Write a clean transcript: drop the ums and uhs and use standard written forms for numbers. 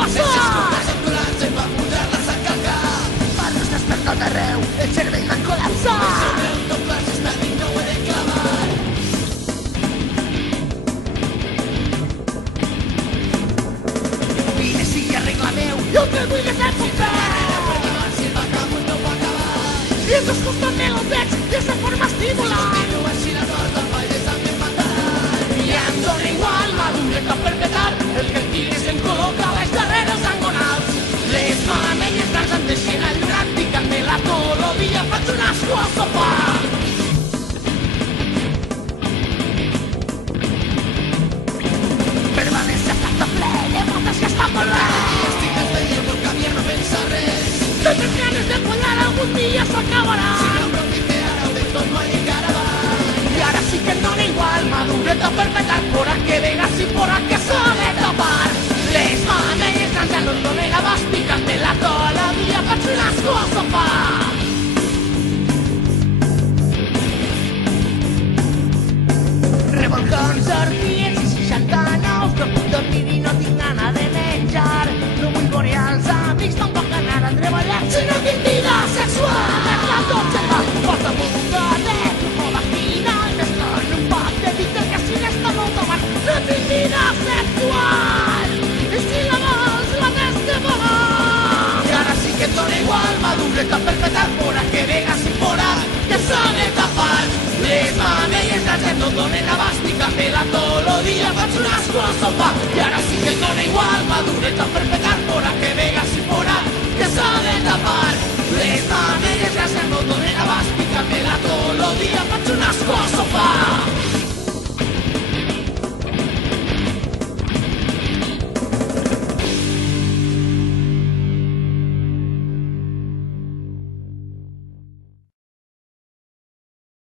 passar. Les escombres ambulants per posar-les a calcar. Barrios despertat arreu, el cervell m'han col·lapsat. El meu doble s'estadi no ho he de clavar. Vine, sigui arregla-meu, i el que vull és el paper. Si el vagabund no va acabar. I els dos costats me los veig de forma estimulant. Continua així la cosa, el país també mataran. I em dóna igual, madureta perpetar, el que tires em col·loca baix darrere els angonals. Les mamelles grans em deixen allurat, picant-me la tolodia, faig un asco al sofà. Permanece hasta ple, de botes que estan per res. Estic desveient pel camí a no pensar res. Tantes ganes de follar algun dia s'acabarà. Si no em profite ara o de tot no hi encara va. Y ahora sí que no da igual, madureta perpetar, por a que vegas y por a que sabe tapar. Les mamelles grans ja no et donen abast, picant-me la tolodia, faig un asco al sofà. Revolcons, orties i 69, no puc dormir i no tinc gana de menjar. No vull veure els amics, tampoc anar a treballar, si no tinc vida sexual. Per la dotze va, porta'm un gatet, o vaginal, mesclant un pot de dit que si n'està molt tomant, no tinc vida sexual. I si la vols, la tens que pagar. I ara sí que et dona igual, madureta perpetar, por a que vegas y por a que sabe tapar. Les mamelles grans ja no donen abast, picant-me la tolodia, faig un asco al sofà. I ara sí que et dona igual, madureta perpetar,